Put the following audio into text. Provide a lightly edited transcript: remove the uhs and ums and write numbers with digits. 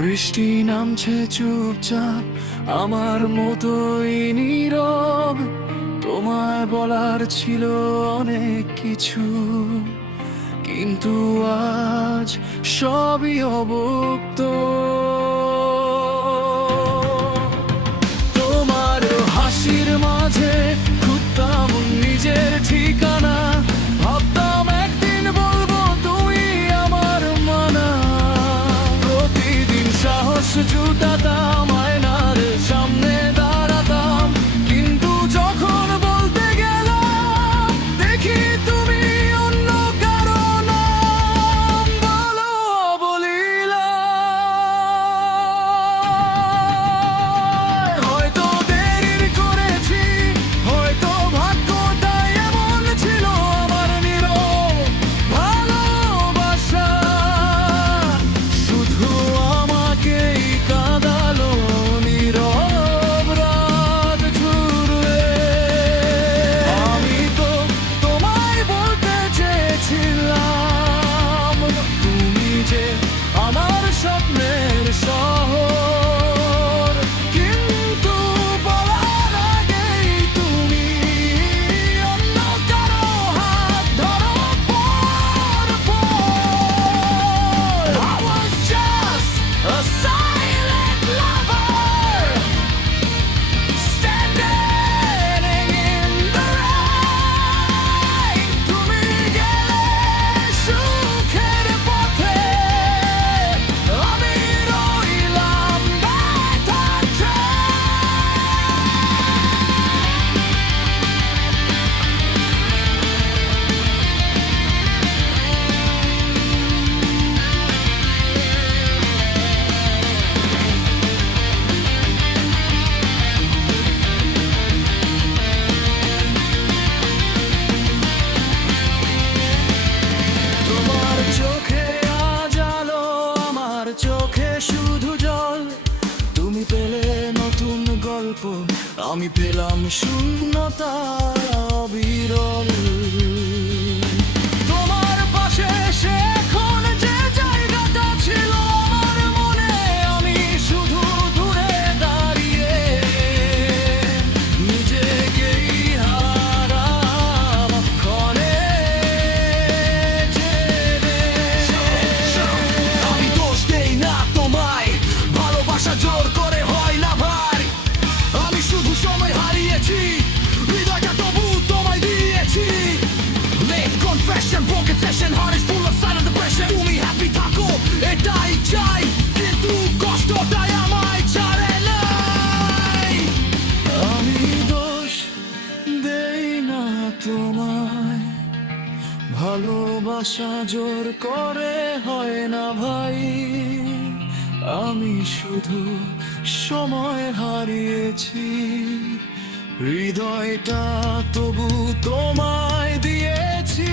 বৃষ্টি নামছে চুপচাপ আমার মতোই নীরব। তোমায় বলার ছিল অনেক কিছু, কিন্তু আজ সবই অবুক্ত। তোমার হাসির মাঝে খুঁজতাম নিজের ঠিকানা, ভাবতাম একদিন বলবো তুই আমার মানা। প্রতিদিন সাহস জুটাতাম, আয়নার সামনে দাঁড়াতাম, কিন্তু যখন বলতে গেলাম দেখি তুমি অন্য কারো নাম বলো বলিলা। হয়তো দেরি করেছি, হয়তো ভাগ্যটাই এমন ছিল, আমার নীরব ভালোবাসা শুধু আমাকেই কাঁদালো নীরব রাত জুড়ে। আমি তো তোমায় বলতে চেয়েছিলাম তুমি যে আমার স্বপ্নের শহর, কিন্তু বলার আগেই তুমি অন্য কারো হাত ধরো পর পর। I was just a silent lover standing in the rain. তুমি গেলে সুখের পথে, আমি রইলাম ব্যথার তোমার চোখে আজ আলো, আমার চোখে শুধু জল। তুমি পেলে নতুন গল্প, আমি পেলাম শূন্যতা অবিরল। তোমার পাশে এসে এখন যে জায়গাটা ছিল আমার মনে, আমি শুধু দূরে দাঁড়িয়ে নিজেকেই হারাম ক্ষণে জেনে। আমি দোষ দেই না তোমায়, ভালোবাসা জোর করে হয় না ভাই। আমি শুধু সময় হারিয়েছি, হৃদয়টা তবু তোমায় দিয়েছি। Late confession, broken session, heart is full of silent depression. তুমি happy থাকো এটাই চাই, কিন্তু কষ্টটাই আমায় ছাড়ে নাই। আমি দোষ দেই না তোমায়, ভালোবাসা জোর করে হয় না ভাই। আমি শুধু সময় হারিয়েছি, হৃদয়টা তবু তোমায় দিয়েছি।